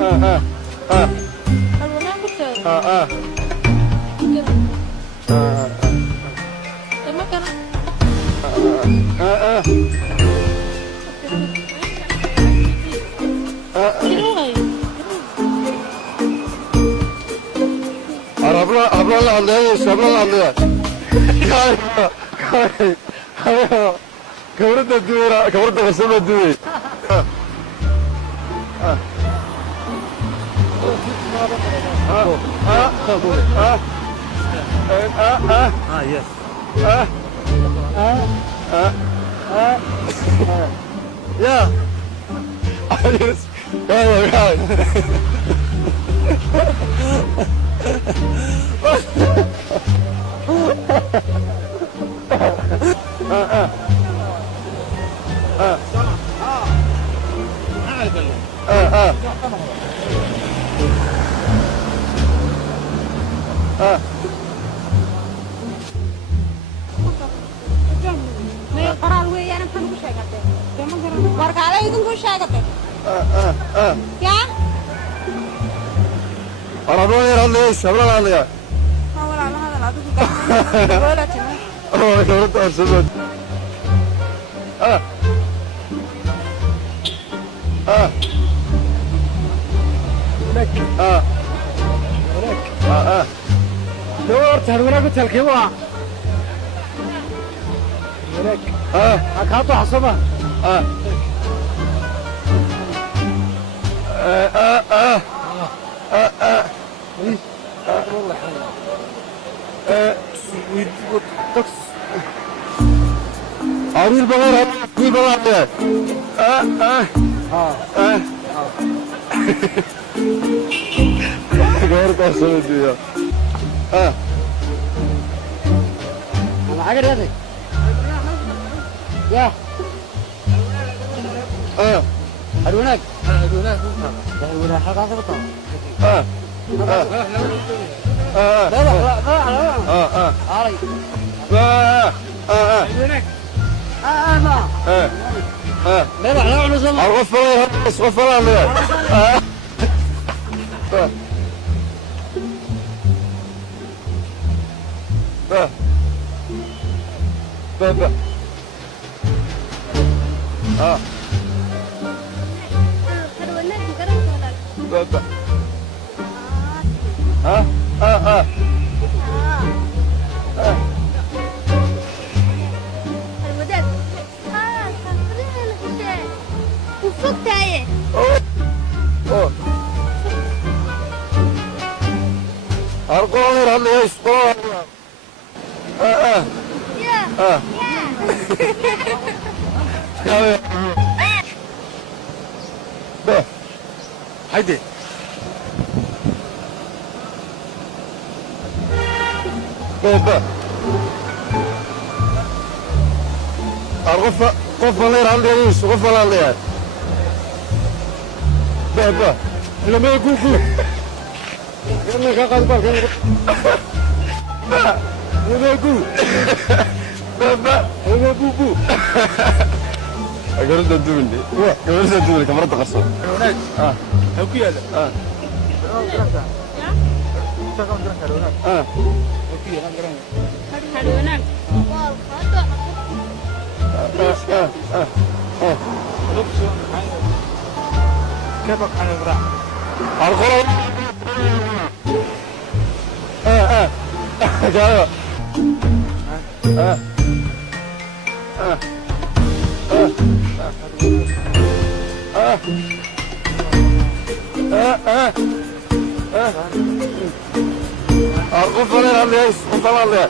Haruna ku tago. Tama ka na. Kiruhay. Abla anlıyor, abla anlıyor. Kavur da duvar, kavur da basma duvar. Yes. Yeah. Yes. Yeah. Qoraal weeyaan maxaan ku sheegatay? Warkaale idinku sheegatay. Yaa? Arabla anlıyor, abla anlıyor. Ma walaal hadal adigu gacan wala tima. Kavur da basma. دور تهربنا قلت لك يوا هناك هكاطو حصبه والله Aril bagar, bir bagar ya. Kavur da basma diyor. انا عقل هذا يا هناك هناك حاجه غلطه لا لا علي هناك ما لا لا نزل غفر الله بابا بابا Ufuktaye. أرقام يرحل إيش قوة ده هيدي ده الغرفة غرفة الله يرحل إيش غرفة الله يرحل ده لما يقول كأنك قلبك لما يقول لما بوبو أقول له دوني أقول له دوني كم مرة قصر هناك هو كذا Haruna. كيفك عن البراء الغرب جاي الغفر اللي ايش غفر اللي